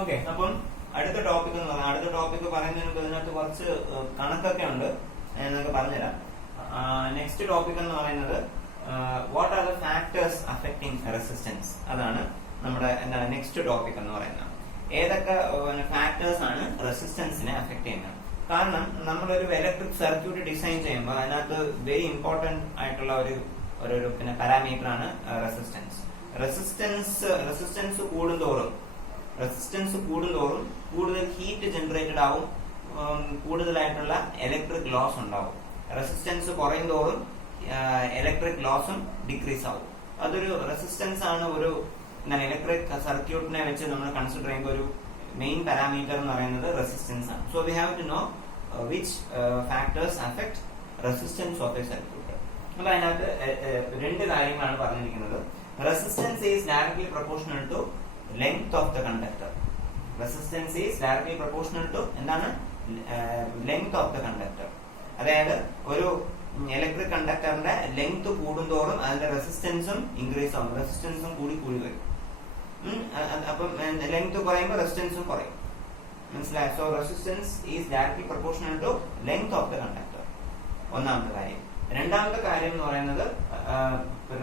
Okay, അപ്പം അടുത്ത topic എന്ന് പറഞ്ഞാൽ അടുത്ത ടോപ്പിക് പറയുന്നതിന് മുമ്പ് ഇതിനകത്ത് കുറച്ച് കണക്കൊക്കെ ഉണ്ട്, ഞാൻ നിങ്ങൾക്ക് പറഞ്ഞുതരാം. നെക്സ്റ്റ് ടോപ്പിക് എന്ന് പറയുന്നത് what are the factors affecting resistance. അതാണ് നമ്മുടെ എന്താണ് നെക്സ്റ്റ് ടോപ്പിക് എന്ന് പറയുന്നത്. ഏതൊക്കെ ഫാക്ടേഴ്സ് ആണ് റെസിസ്റ്റൻസിനെ അഫക്ട് ചെയ്യുന്നത്? കാരണം നമ്മളൊരു ഇലക്ട്രിക് സർക്യൂട്ട് ഡിസൈൻ ചെയ്യുമ്പോൾ അതിനകത്ത് വെരി ഇമ്പോർട്ടന്റ് ആയിട്ടുള്ള ഒരു പിന്നെ പാരാമീറ്റർ ആണ് റെസിസ്റ്റൻസ്. റെസിസ്റ്റൻസ് കൂടുന്തോറും കൂടുതൽ ഹീറ്റ് ജനറേറ്റഡ് ആവും, കൂടുതലായിട്ടുള്ള ഇലക്ട്രിക് ലോസ് ഉണ്ടാവും. റെസിസ്റ്റൻസ് കുറയുന്തോറും ഇലക്ട്രിക് ലോസും ഡിക്രീസ് ആവും. അതൊരു റെസിസ്റ്റൻസ് ആണ് ഒരു ഇലക്ട്രിക് സർക്യൂട്ടിനെ വെച്ച് നമ്മൾ കൺസിഡർ ചെയ്യുമ്പോൾ ഒരു മെയിൻ പാരാമീറ്റർ എന്ന് പറയുന്നത് റെസിസ്റ്റൻസ് ആണ്. So we have to know which factors affect resistance of a circuit. അപ്പൊ അതിനകത്ത് രണ്ട് കാര്യങ്ങളാണ് പറഞ്ഞിരിക്കുന്നത്. Resistance is directly proportional to length of the conductor. Resistance is directly proportional to എന്താണ്? Length of the conductor. അതായത് ഒരു electric കണ്ടക്ടറിന്റെ length കൂടുന്തോറും അതിന്റെ റെസിസ്റ്റൻസും ഇൻക്രീസ് ആവും, റെസിസ്റ്റൻസും കൂടി വരും. അപ്പം ലെങ്ത് കുറയുമ്പോൾ റെസിസ്റ്റൻസും കുറയും. മനസ്സിലായോ? So resistance is directly proportional to length of the conductor. ഒന്നാമത്തെ കാര്യം. രണ്ടാമത്തെ കാര്യം എന്ന് പറയുന്നത്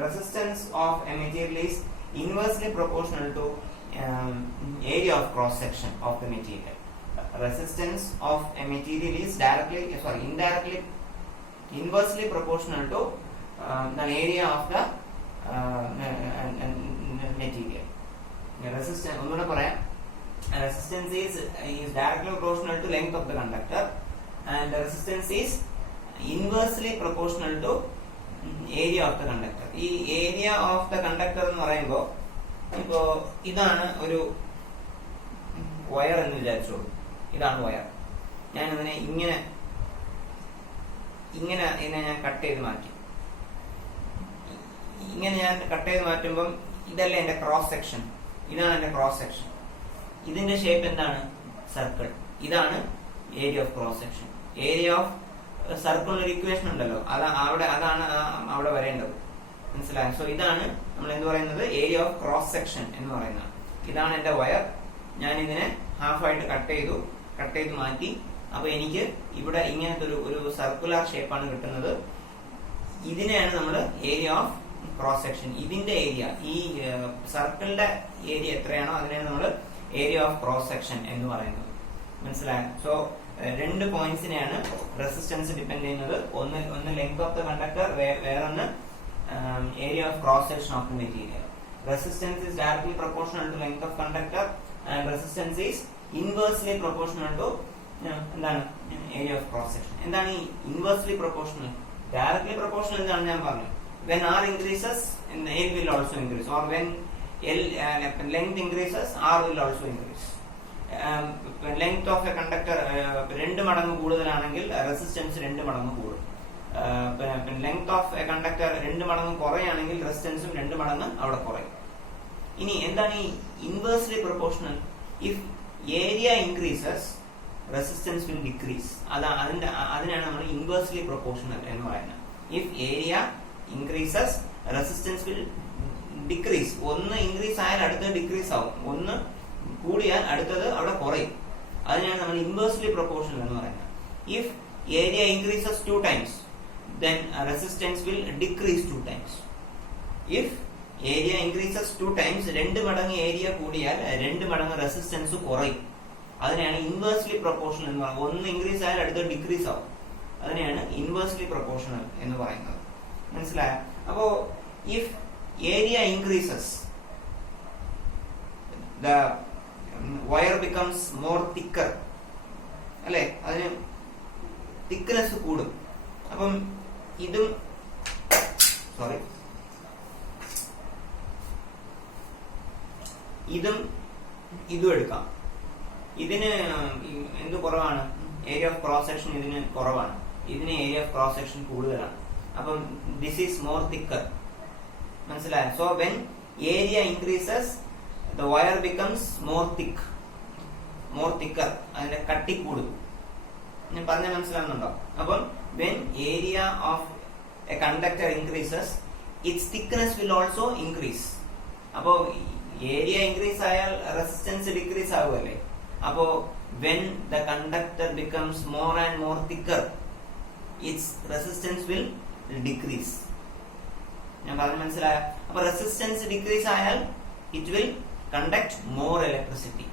resistance of a material is inversely proportional to area of cross section of the material. Resistance of a material is indirectly inversely proportional to the area of the material. Resistance onnuda paraya, resistance is directly proportional to length of the conductor and the resistance is inversely proportional to area of the conductor. ഈ area of the conductor എന്ന് പറയുമ്പോൾ ഇപ്പോ ഇതാണ് ഒരു wire എന്ന് വിചാരിച്ചോളൂ. ഇതാണ് wire. ഞാൻ ഇതിനെ ഇങ്ങനെ ഞാൻ കട്ട് ചെയ്ത് മാറ്റി. ഇങ്ങനെ ഞാൻ കട്ട് ചെയ്ത് മാറ്റുമ്പം ഇതല്ലേ എന്റെ ക്രോസ് സെക്ഷൻ. ഇതാണ് എന്റെ ക്രോസ് സെക്ഷൻ. ഇതിന്റെ ഷേപ്പ് എന്താണ്? സർക്കിൾ. ഇതാണ് area of cross section. Area of സർക്കിളിന് ഒരു ഇക്വേഷൻ ഉണ്ടല്ലോ, അതാണ് അവിടെ വരേണ്ടത്. മനസ്സിലായോ? സോ ഇതാണ് നമ്മൾ എന്ത് പറയുന്നത്? ഏരിയ ഓഫ് ക്രോസ് സെക്ഷൻ എന്ന് പറയുന്നത്. ഇതാണ് എന്റെ വയർ. ഞാൻ ഇതിനെ ഹാഫായിട്ട് കട്ട് ചെയ്ത് മാറ്റി. അപ്പൊ എനിക്ക് ഇവിടെ ഇങ്ങനത്തെ ഒരു സർക്കുലർ ഷേപ്പാണ് കിട്ടുന്നത്. ഇതിനെയാണ് നമ്മൾ ഏരിയ ഓഫ് ക്രോസ് സെക്ഷൻ. ഇതിന്റെ ഏരിയ, ഈ സർക്കിളിന്റെ ഏരിയ എത്രയാണോ അതിനെയാണ് നമ്മൾ ഏരിയ ഓഫ് ക്രോസ് സെക്ഷൻ എന്ന് പറയുന്നത്. മനസ്സിലായോ? സോ രണ്ട് പോയിന്റ്സിനെയാണ് റെസിസ്റ്റൻസ് ഡിപെൻഡ് ചെയ്യുന്നത്. ഒന്ന് ലെങ്ത് ഓഫ് ദ കണ്ടക്ടർ, വേറൊന്ന് area of cross section of the material. Resistance is directly proportional to length of conductor and resistance is inversely proportional to എന്താണ്? Area of cross section. എന്താണ് ഈ inversely proportional? Directly proportional എന്നാണ് ഞാൻ പറഞ്ഞത്. when r increases l will also increase, or when length increases r will also increase. length of a conductor 2 മടങ്ങ് കൂടുതലാണെങ്കിൽ resistance 2 മടങ്ങ് കൂടും. ലെങ്ത് ഓഫ് എ കണ്ടക്ടർ 2 മടങ്ങ് കുറയാണെങ്കിൽ റെസിസ്റ്റൻസും 2 മടങ്ങ് അവിടെ കുറയും. ഇനി എന്താണ് ഈ inversely proportional? If area increases resistance will decrease. അതിനാണ് നമ്മൾ ഇൻവേഴ്സ്ലി പ്രൊപ്പോർഷണൽ എന്ന് പറയുന്നത്. If area increases resistance will decrease. ഒന്ന് ഇൻക്രീസ് ആയാൽ അടുത്തത് ഡിക്രീസ് ആവും, ഒന്ന് കൂടിയാൽ അടുത്തത് അവിടെ കുറയും. അതിനാണ് നമ്മൾ ഇൻവേഴ്സ്ലി പ്രൊപ്പോർഷണൽ എന്ന് പറയുന്നത്. If area increases 2 times then resistance will decrease 2 times. If area increases 2 times, 2 മടങ്ങ് ഏരിയ കൂടിയാൽ 2 മടങ്ങ് റെസിസ്റ്റൻസ് കുറയും. അതിനെയാണ് ഇൻവേഴ്സ്ലി പ്രൊപ്പോർഷണൽ എന്ന് പറയുന്നത്. ഒന്ന് ഇൻക്രീസ് ആയാൽ അടുത്തത് ഡിക്രീസ് ആവും. അതിനെയാണ് ഇൻവേഴ്സ്ലി പ്രൊപ്പോർഷണൽ എന്ന് പറയുന്നത്. മനസ്സിലായോ? അപ്പോ if area increases the wire becomes more thicker, അല്ലെ? അതിന് തിക്നെസ് കൂടും. അപ്പം ഇതും ഇതും എടുക്കാം. ഇതിന് എന്ത് കുറവാണ്? ഏരിയ ഓഫ് ക്രോസ് സെക്ഷൻ ഇതിന് കുറവാണ്. ഇതിന് ഏരിയ ഓഫ് ക്രോസ് സെക്ഷൻ കൂടുതലാണ്. അപ്പം ദിസ് ഈസ് മോർ തിക്കർ. മനസ്സിലായോ? So when area increases the wire becomes more thicker. അതിന്റെ കട്ടി കൂടും. ഞാൻ പറഞ്ഞ മനസ്സിലാകുന്നുണ്ടോ? അപ്പം when area of A conductor increases, its thickness will also increase. അപ്പോ ഏരിയ ഇൻക്രീസ് ആയാൽ റെസിസ്റ്റൻസ് ഡിക്രീസ് ആവുമല്ലേ. അപ്പോ when the conductor becomes more and more thicker, its resistance will decrease. ഞാൻ പറഞ്ഞു മനസ്സിലായോ? അപ്പൊ റെസിസ്റ്റൻസ് ഡിക്രീസ് ആയാൽ it will conduct more electricity.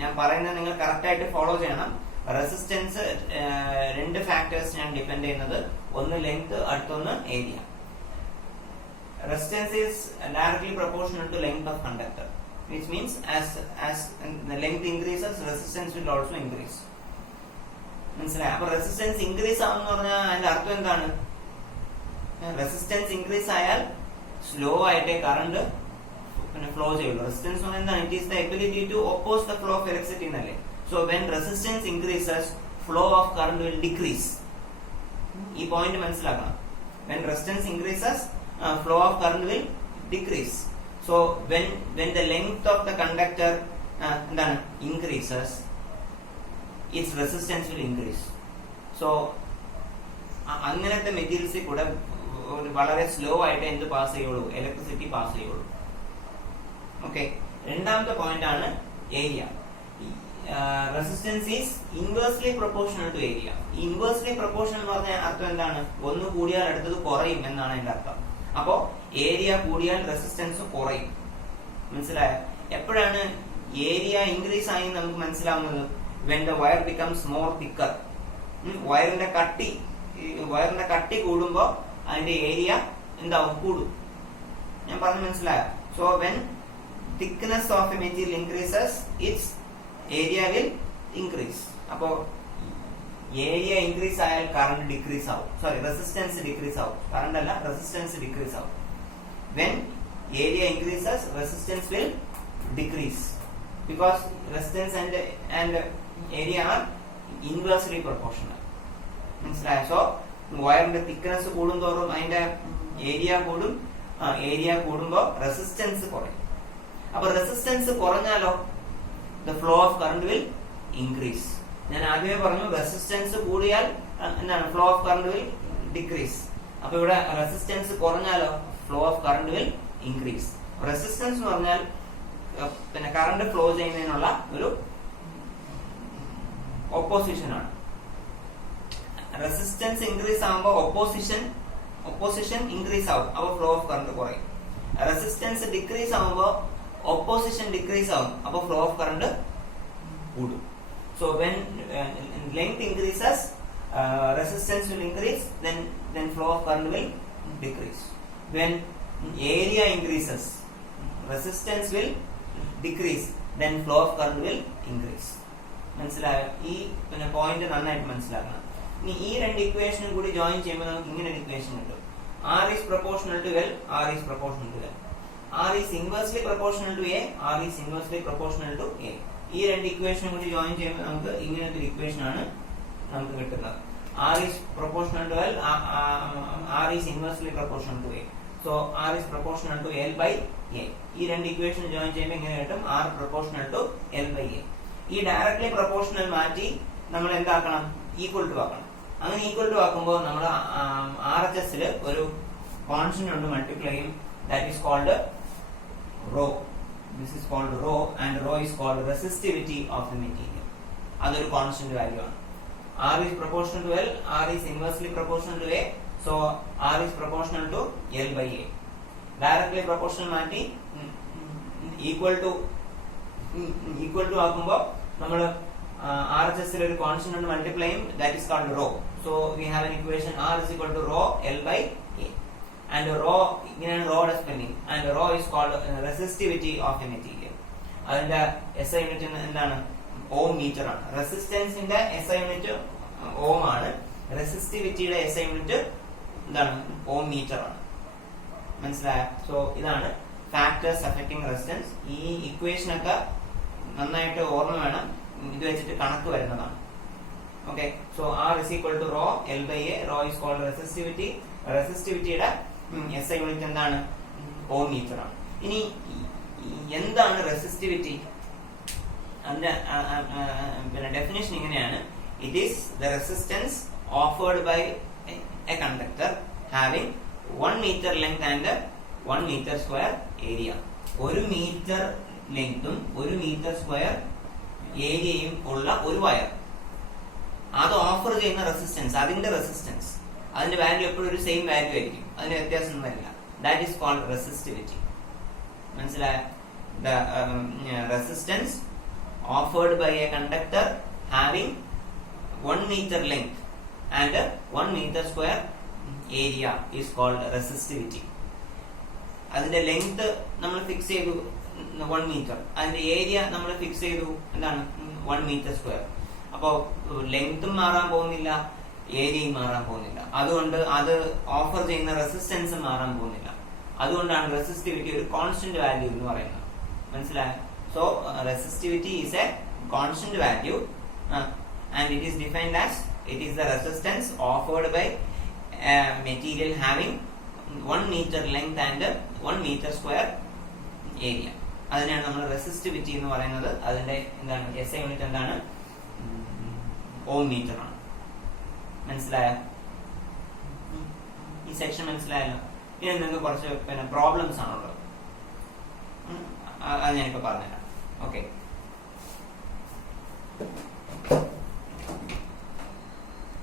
ഞാൻ പറയുന്നത് നിങ്ങൾ കറക്റ്റ് ആയിട്ട് ഫോളോ ചെയ്യണം. റെസിസ്റ്റൻസ് രണ്ട് ഫാക്ടേഴ്സ് ഞാൻ ഡിപെൻഡ് ചെയ്യുന്നത്, ഒന്ന് ലെങ്ത്, അടുത്തൊന്ന് area. Resistance is directly proportional to length of conductor, which means as the length increases, resistance will also increase. മനസ്സിലായി? അപ്പൊ റെസിസ്റ്റൻസ് ഇൻക്രീസ് ആവുമെന്ന് പറഞ്ഞാൽ അതിന്റെ അർത്ഥം എന്താണ്? റെസിസ്റ്റൻസ് ഇൻക്രീസ് ആയാൽ സ്ലോ ആയിട്ടേ കറണ്ട് പിന്നെ ഫ്ലോ ചെയ്യുള്ളൂ. റെസിസ്റ്റൻസ് എന്താണ്? It is the ability to oppose the flow of electricity എന്നല്ലേ. So when resistance increases, flow of current will decrease. ഈ പോയിന്റ് മനസ്സിലാക്കണം. When resistance increases, flow of current will decrease. So when the length of the conductor increases, its resistance will increase. So അങ്ങനത്തെ മെറ്റീരിയൽസിൽ കൂടെ വളരെ slow ആയിട്ട് എന്ത് pass ചെയ്യുള്ളൂ? Electricity pass ചെയ്യുള്ളൂ. Okay. രണ്ടാമത്തെ പോയിന്റ് ആണ് area. Resistance is inversely proportional to area. Inversely proportional എന്ന് പറഞ്ഞാൽ അർത്ഥം എന്താണ്? ഒന്ന് കൂടിയാൽ അടുത്തത് കുറയും എന്നാണ് അതിന്റെ അർത്ഥം. അപ്പോ ഏരിയ കൂടിയാൽ റെസിസ്റ്റൻസ് കുറയും. മനസ്സിലായോ? എപ്പോഴാണ് ഏരിയ ഇൻക്രീസ് ആയി നമുക്ക് മനസ്സിലാവുന്നത്? when the wire becomes more thicker. വയറിന്റെ കട്ടി കൂടുമ്പോ അതിന്റെ ഏരിയ എന്താവും? കൂടും. ഞാൻ പറഞ്ഞു മനസ്സിലായോ? So when thickness of a material increases, its area will increase. അപ്പോ ഏരിയ ഇൻക്രീസ് ആയാൽ കറണ്ട് ഡിക്രീസ് ആവും. സോറി, റെസിസ്റ്റൻസ് ഡിക്രീസ് ആവും. കറണ്ട് അല്ല, റെസിസ്റ്റൻസ് ഡിക്രീസ് ആവും. When area increases, resistance will decrease because resistance and area are inversely proportional. മനസ്സിലായോ? So വയറിന്റെ thickness കൂടുന്തോറും അതിന്റെ ഏരിയ കൂടും. ഏരിയ കൂടുമ്പോ റെസിസ്റ്റൻസ് കുറയും. അപ്പൊ റെസിസ്റ്റൻസ് കുറഞ്ഞാലോ the flow of current will increase. ഞാൻ ആദ്യമേ പറഞ്ഞു റെസിസ്റ്റൻസ് കൂടിയാൽ എന്താണ്? Flow of current will decrease. അപ്പൊ ഇവിടെ റെസിസ്റ്റൻസ് കുറഞ്ഞാലോ flow of current will increase. Resistance എന്ന് പറഞ്ഞാൽ പിന്നെ കറണ്ട് ഫ്ലോ ചെയ്യുന്നതിനുള്ള ഒരു ഓപ്പോസിഷൻ ആണ്. റെസിസ്റ്റൻസ് ഇൻക്രീസ് ആകുമ്പോൾ ഒപ്പോസിഷൻ ഇൻക്രീസ് ആവും. അപ്പൊ ഫ്ലോ ഓഫ് കറണ്ട് കുറയും. റെസിസ്റ്റൻസ് ഡിക്രീസ് ആകുമ്പോൾ ഒപ്പോസിഷൻ ഡിക്രീസ് ആവും. അപ്പൊ ഫ്ലോ ഓഫ് കറണ്ട് കൂടും. So when length increases, resistance will increase, then flow of current will decrease. When area increases, resistance will decrease, then flow of current will increase. മനസ്സിലായോ? ഈ പിന്നെ point നന്നായിട്ട് മനസ്സിലാക്കണം. ഇനി ഈ രണ്ട് ഇക്വേഷനും കൂടി ജോയിൻ ചെയ്യുമ്പോൾ നമുക്ക് ഇങ്ങനെ ഒരു ഇക്വേഷൻ കിട്ടും. R is proportional to L, R is proportional to L. R is inversely proportional to A, R is inversely proportional to A. ഈ രണ്ട് ഇക്വേഷനും കൂടി ജോയിൻ ചെയ്യുമ്പോൾ നമുക്ക് ഇങ്ങനത്തെ ഒരു ഇക്വേഷൻ ആണ് നമുക്ക് കിട്ടുന്നത്. R is proportional to L, R is inversely proportional to A. So R is proportional to L by A. ഈ രണ്ട് ഇക്വേഷൻ ജോയിൻ ചെയ്യുമ്പോൾ ഇങ്ങനെ കിട്ടും R proportional to L by A. ഈ ഡയറക്ട്ലി പ്രൊപ്പോർഷണൽ മാറ്റി നമ്മൾ എന്താക്കണം? ഈക്വൽ ടു ആക്കണം. അങ്ങനെ ഈക്വൽ ടു ആക്കുമ്പോൾ നമ്മൾ RHS ൽ ഒരു കോൺസ്റ്റന്റ് ഉണ്ട് മൾട്ടിപ്ലൈ ചെയ്യും. That is called rho. This is called rho, and rho is called resistivity of the material. അതൊരു കോൺസ്റ്റന്റ് വാല്യൂ ആണ്. R is proportional to L, R is inversely proportional to A, so R is proportional to L by A. Directly proportional മാറ്റി equal to ആക്കുമ്പോൾ നമ്മൾ RHS ൽ ഒരു constant ഉണ്ട് multiply ചെയ്യും. That is called rho. So we have an equation R is equal to rho L by A. And rho ഇങ്ങനെയാണ് റോയുടെ spelling. And rho is called resistivity of a material. അതിന്റെ SI unit എന്താണ്? Ohm metre ആണ്. റെസിസ്റ്റൻസിന്റെ SI unit ohm ആണ്. റെസിസ്റ്റിവിറ്റിയുടെ SI unit എന്താണ്? Ohm metre ആണ്. മനസ്സിലായോ? സോ ഇതാണ് ഫാക്ടേഴ്സ് അഫക്റ്റിംഗ് റെസിസ്റ്റൻസ്. ഈ ഇക്വേഷൻ ഒക്കെ നന്നായിട്ട് ഓർമ്മ വേണം. ഇത് വെച്ചിട്ട് കണക്ക് വരുന്നതാണ്. Okay. So R is equal to rho L by A. Rho is called resistivity. റെസിസ്റ്റിവിറ്റിയുടെ SI unit എന്താണ്? ഓം മീറ്റർ ആണ്. ഇനി എന്താണ് റെസിസ്റ്റിവിറ്റി? അതിന്റെ പിന്നെ ഡെഫിനിഷൻ ഇങ്ങനെയാണ്. It is the resistance offered by a conductor having 1 meter length and 1 meter square area. 1 metre ലെങ്തും 1 metre square ഏരിയയും ഉള്ള ഒരു വയർ. അത് ഓഫർ ചെയ്യുന്ന റെസിസ്റ്റൻസ്, അതിന്റെ വാല്യൂ എപ്പോഴും ഒരു സെയിം വാല്യൂ ആയിരിക്കും, അതിന് വ്യത്യാസം വരില്ല. That is called resistivity. മനസ്സിലായ? The resistance offered by a conductor having 1 meter length and 1 meter square area is called resistivity. അതിന്റെ ലെങ്ത് നമ്മൾ ഫിക്സ് ചെയ്തു 1 മീറ്റർ, അതിന്റെ ഏരിയ നമ്മൾ ഫിക്സ് ചെയ്തു എന്താണ് 1 മീറ്റർ സ്ക്വയർ. അപ്പോ ലെങ്തും മാറാൻ പോകുന്നില്ല, ഏരിയയും മാറാൻ പോകുന്നില്ല. അതുകൊണ്ട് അത് ഓഫർ ചെയ്യുന്ന റെസിസ്റ്റൻസും മാറാൻ പോകുന്നില്ല. അതുകൊണ്ടാണ് റെസിസ്റ്റിവിറ്റി ഒരു കോൺസ്റ്റന്റ് വാല്യൂ എന്ന് പറയുന്നത്. മനസ്സിലായോ? So resistivity is a constant value and it is defined as it is the resistance offered by a material having 1 meter length and 1 meter square area. അതിനാണ് നമ്മൾ റെസിസ്റ്റിവിറ്റി എന്ന് പറയുന്നത്. അതിന്റെ എന്താണ് SI യൂണിറ്റ് എന്താണ്? ഓം മീറ്റർ ആണ്. മനസ്സിലായോ? ഈ സെക്ഷൻ മനസ്സിലായല്ലോ. ഇനി നിങ്ങൾക്ക് കുറച്ച് പ്രോബ്ലംസ് ആണുള്ളത്, അത് ഞാനിപ്പോ പറഞ്ഞുതരാം. Okay.